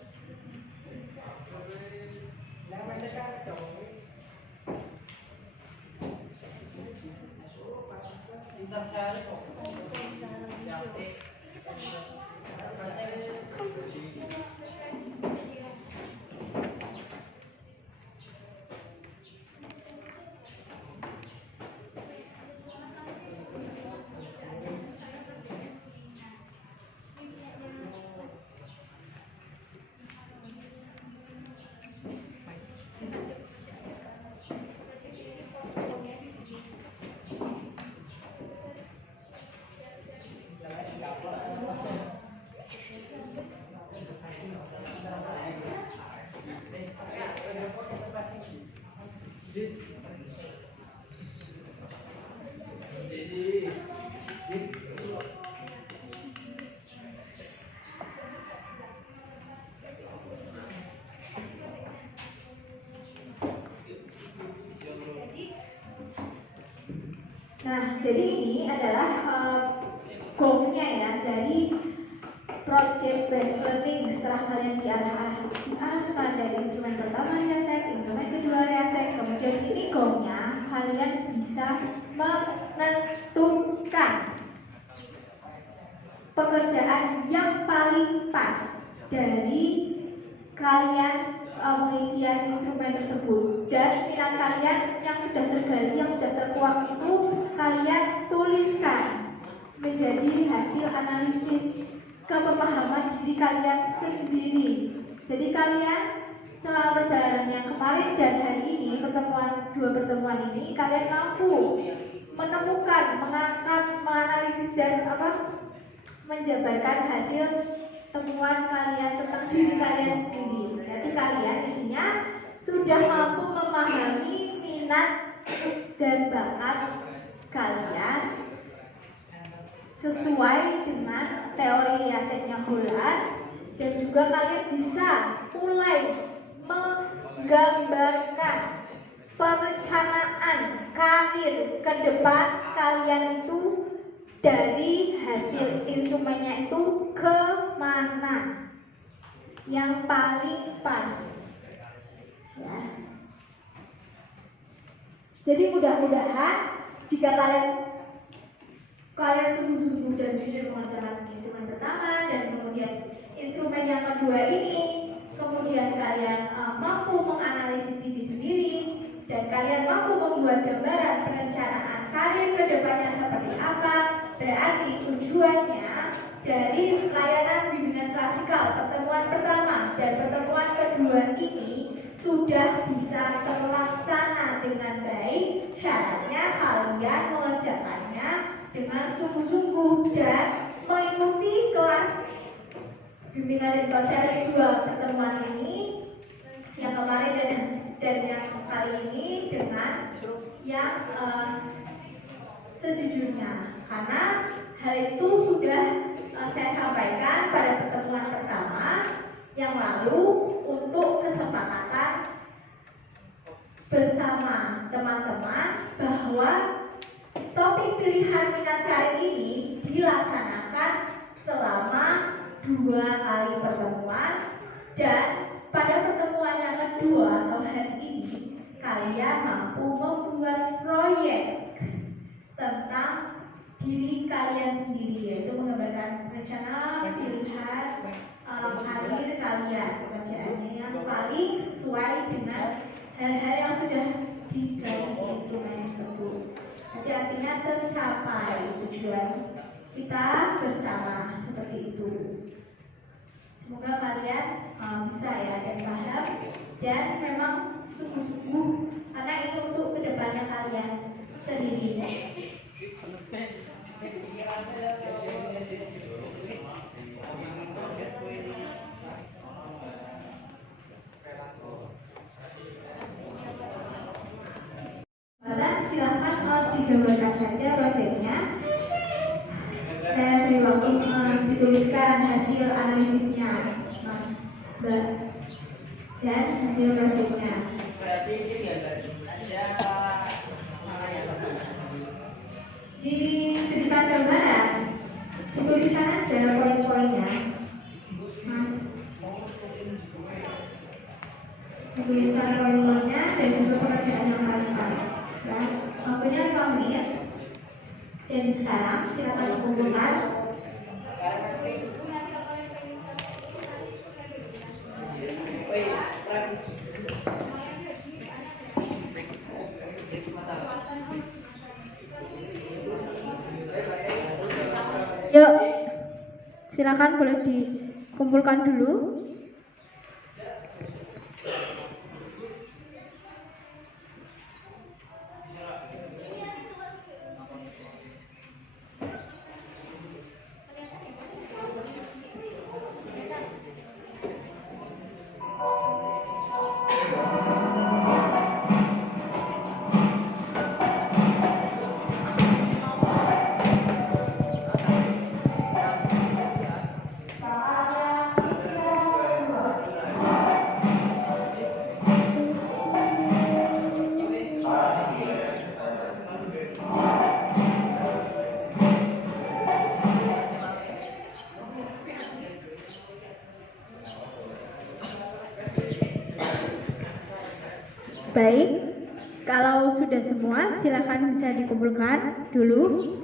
Nah, jadi ini adalah goalnya ya dari project based learning. Setelah kalian diarahkan dari instrumen pertama Riasek, instrumen kedua Riasek, kemudian ini goalnya kalian bisa menentukan pekerjaan yang paling pas dari kalian pengisian instrumen tersebut, dan minat kalian yang sudah tergali, yang sudah terkuak itu kalian tuliskan menjadi hasil analisis kepemahaman diri kalian sendiri. Jadi kalian selama perjalanan yang kemarin dan hari ini, dua pertemuan ini, kalian mampu menemukan, mengangkat, menganalisis dan menjabarkan hasil temuan kalian tentang diri kalian sendiri. Jadi kalian intinya sudah mampu memahami minat dan bakat kalian sesuai dengan teori Riaseknya Holland, dan juga kalian bisa mulai menggambarkan perencanaan karir ke depan kalian itu dari hasil instrumennya itu kemana yang paling pas ya. Jadi mudah-mudahan jika kalian sungguh-sungguh dan jujur mengerjakan instrumen pertama dan kemudian instrumen yang kedua ini, kemudian kalian mampu menganalisis diri sendiri dan kalian mampu membuat gambaran perencanaan karir ke depannya seperti apa, berarti tujuannya dari layanan bimbingan klasikal pertemuan pertama dan pertemuan kedua ini sudah bisa terlaksana dengan baik. Syaratnya kalian mengerjakannya dengan sungguh-sungguh dan mengikuti kelas bimbingan dan konseling dua pertemuan ini, yang kemarin dan yang kali ini, dengan yang sejujurnya, karena hal itu sudah saya sampaikan pada pertemuan pertama yang lalu untuk kesepakatan bersama teman-teman bahwa topik pilihan minat kali ini dilaksanakan selama 2 kali pertemuan, dan pada pertemuan yang kedua atau hari ini kalian mampu membuat proyek tentang diri kalian sendiri, yaitu menggambarkan rencana pilihan karir kalian, pekerjaannya yang paling sesuai dengan hal-hal yang sudah digali di instrumen tersebut. Jadi artinya tercapai tujuan kita bersama seperti itu. Semoga kalian bisa ya dan paham dan memang sungguh-sungguh, karena itu untuk kedepannya kalian sendiri. Silahkan digambarkan saja proyeknya. Saya beri waktu dituliskan hasil analisisnya, Mbak, dan hasil proyeknya. Diberikan gambaran, dituliskan aja poin-poinnya, Mas. Dituliskan poin-poinnya dan juga pekerjaan yang paling pas. Ya, waktunya 5 menit. Dan sekarang silakan dikumpulkan. Yuk, silakan boleh dikumpulkan dulu. Baik, kalau sudah semua silakan bisa dikumpulkan dulu.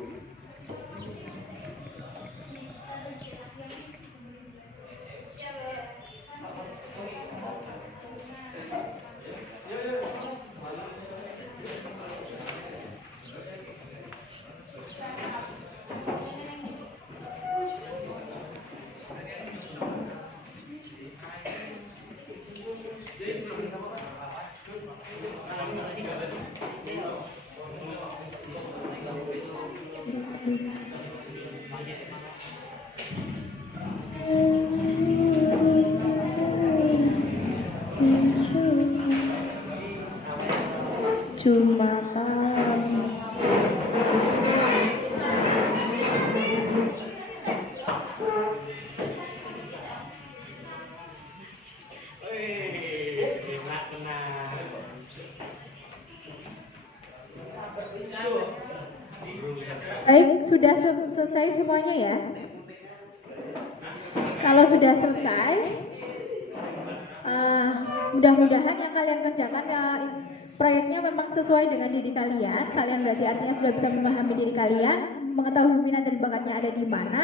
Jumatan. Baik, sudah selesai semuanya ya. Kalau sudah selesai, mudah-mudahan yang kalian kerjakan proyeknya memang sesuai dengan diri kalian. Kalian berarti artinya sudah bisa memahami diri kalian, mengetahui minat dan bakatnya ada di mana.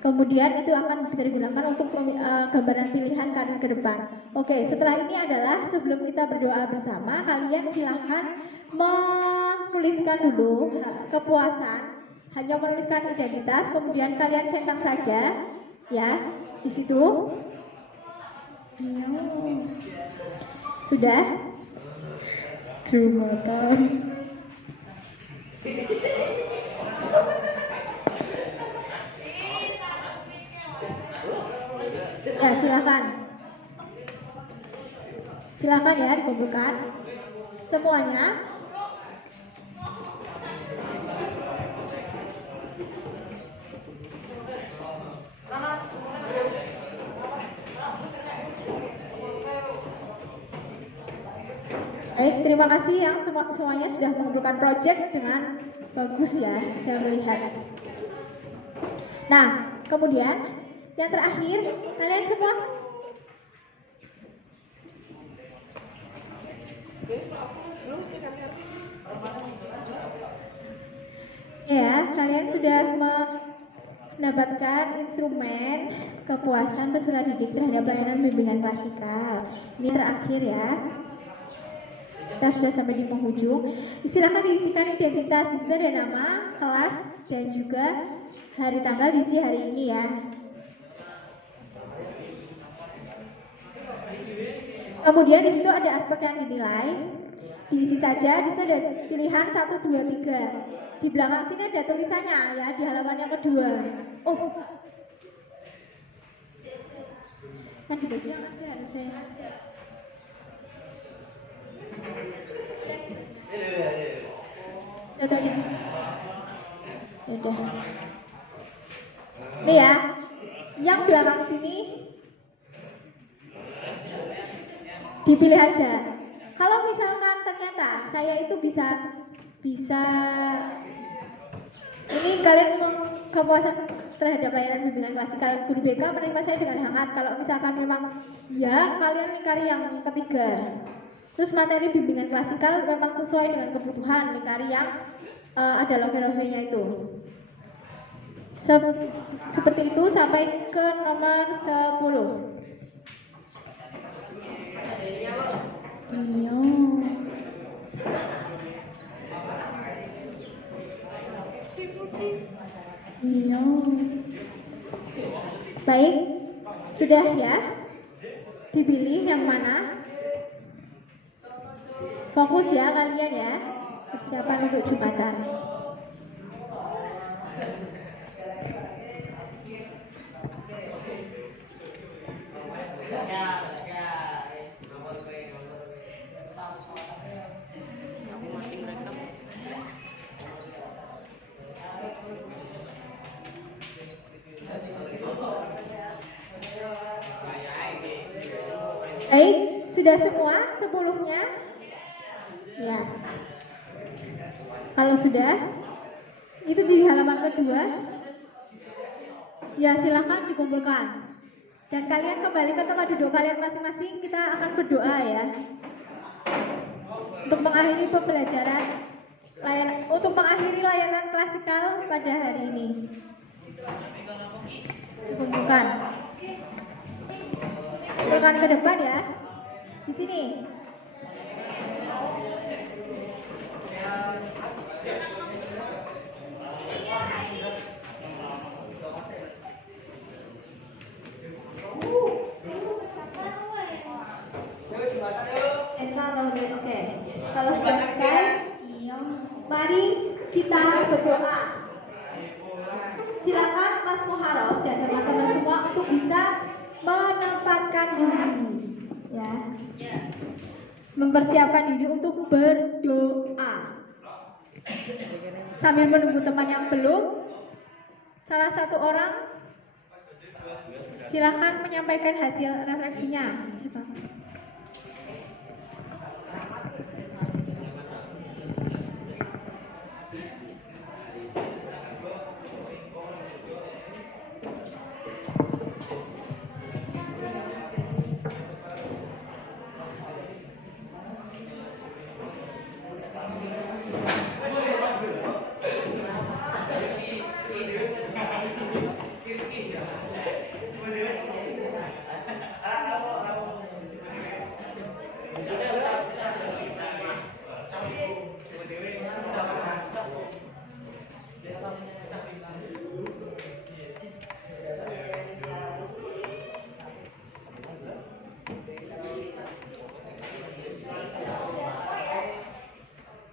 Kemudian itu akan bisa digunakan untuk gambaran pilihan karir ke depan. Oke, setelah ini adalah sebelum kita berdoa bersama, kalian silahkan menuliskan dulu kepuasan. Hanya menuliskan identitas, kemudian kalian centang saja, ya, di situ. Sudah? Jumatan. Ya, silakan. Silakan ya dikumpulkan semuanya. Baik, terima kasih yang semuanya sudah mengumpulkan project dengan bagus ya, saya melihat. Nah, kemudian yang terakhir, kalian semua ya, kalian sudah mendapatkan instrumen kepuasan peserta didik terhadap pelayanan bimbingan klasikal. Ini terakhir ya. Kita sudah sampai di penghujung. Silakan diisikan identitas, di situ ada nama, kelas, dan juga hari tanggal diisi hari ini ya. Kemudian di situ ada aspek yang dinilai, diisi saja. Di situ ada pilihan 1, 2, 3. Di belakang sini ada tulisannya ya, di halaman yang kedua. Oh, kan di bagian ada harusnya. Sudah. Nih ya, yang belakang sini dipilih aja. Kalau misalkan ternyata saya itu bisa ini kalian kepuasan terhadap layanan bimbingan klasikal guru BK menerima saya dengan hangat. Kalau misalkan memang ya kalian lingkari yang ketiga. Terus materi bimbingan klasikal memang sesuai dengan kebutuhan lingkari yang ada love-nya itu. Seperti itu sampai ke nomor 10. Baik, sudah ya? Dipilih yang mana? Fokus ya kalian ya. Persiapan untuk Jumatan. Baik, sudah semua 10-nya? Ya. Kalau sudah, itu di halaman kedua. Ya, silakan dikumpulkan. Dan kalian kembali ke tempat duduk kalian masing-masing. Kita akan berdoa ya. Untuk mengakhiri pembelajaran, untuk mengakhiri layanan klasikal pada hari ini. Dikumpulkan. Tekan ke depan ya. Di sini. Oke. Kalau sudah selesai, mari kita berdoa. Silakan Mas Muharram dan teman-teman semua untuk bisa menempatkan diri, ya, mempersiapkan diri untuk berdoa. Sambil menunggu teman yang belum, salah satu orang silakan menyampaikan hasil refleksinya.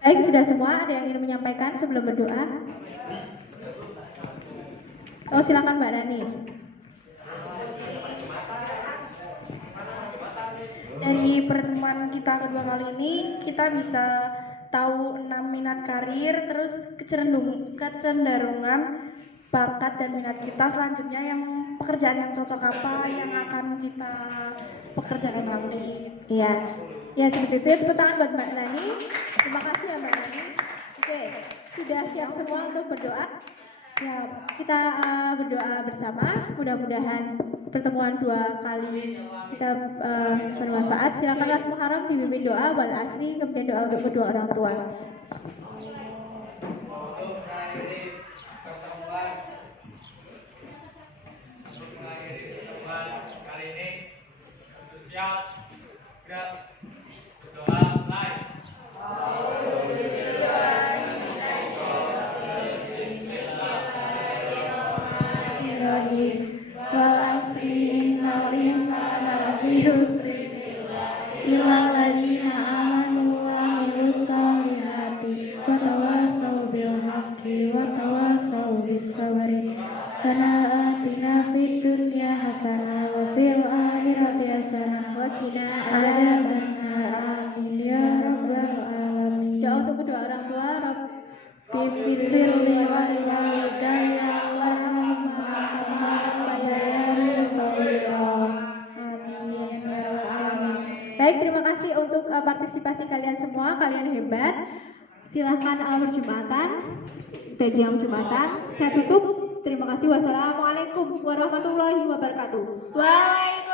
Baik, sudah semua. Ada yang ingin menyampaikan sebelum berdoa? Oh, silakan Mbak Rani. Dari pertemuan kita kedua kali ini, kita bisa tahu 6 minat karir, terus kecenderungan, bakat dan minat kita. Selanjutnya yang pekerjaan yang cocok apa yang akan kita pekerjakan nanti. Iya. Ya, seperti itu. Tepuk tangan buat Mbak Rani. Terima kasih ya Mbak Rani. Oke, sudah siap semua untuk berdoa? Siap. Kita berdoa bersama. Mudah-mudahan pertemuan 2 kali kita bermanfaat. Silakan Mas Muharram dipimpin doa wal asri, kemudian doa untuk kedua orang tua. Kali ini siap, gerak, berdoa, mulai. Wal asri innal insana lafi khusr illa alladziina aamanu wa 'amilus shalihati wa tawassaw bil haqqi wa tawassaw bis sabri. Rabbana aatina fid dunya hasanah wa fil akhirati hasanah wa qina adzabannar. Amin ya rabbal alamin. Doa untuk kedua orang tua. Rabbi firli wa walidayya warhamhuma kama rabbayani shaghira. Amin ya rabbal alamin. Baik, terima kasih untuk partisipasi kalian semua. Kalian hebat. Silahkan berjumatan. Bagi yang jumatan, saya tutup. Terima kasih. Wassalamualaikum warahmatullahi wabarakatuh. Waalaikumsalam.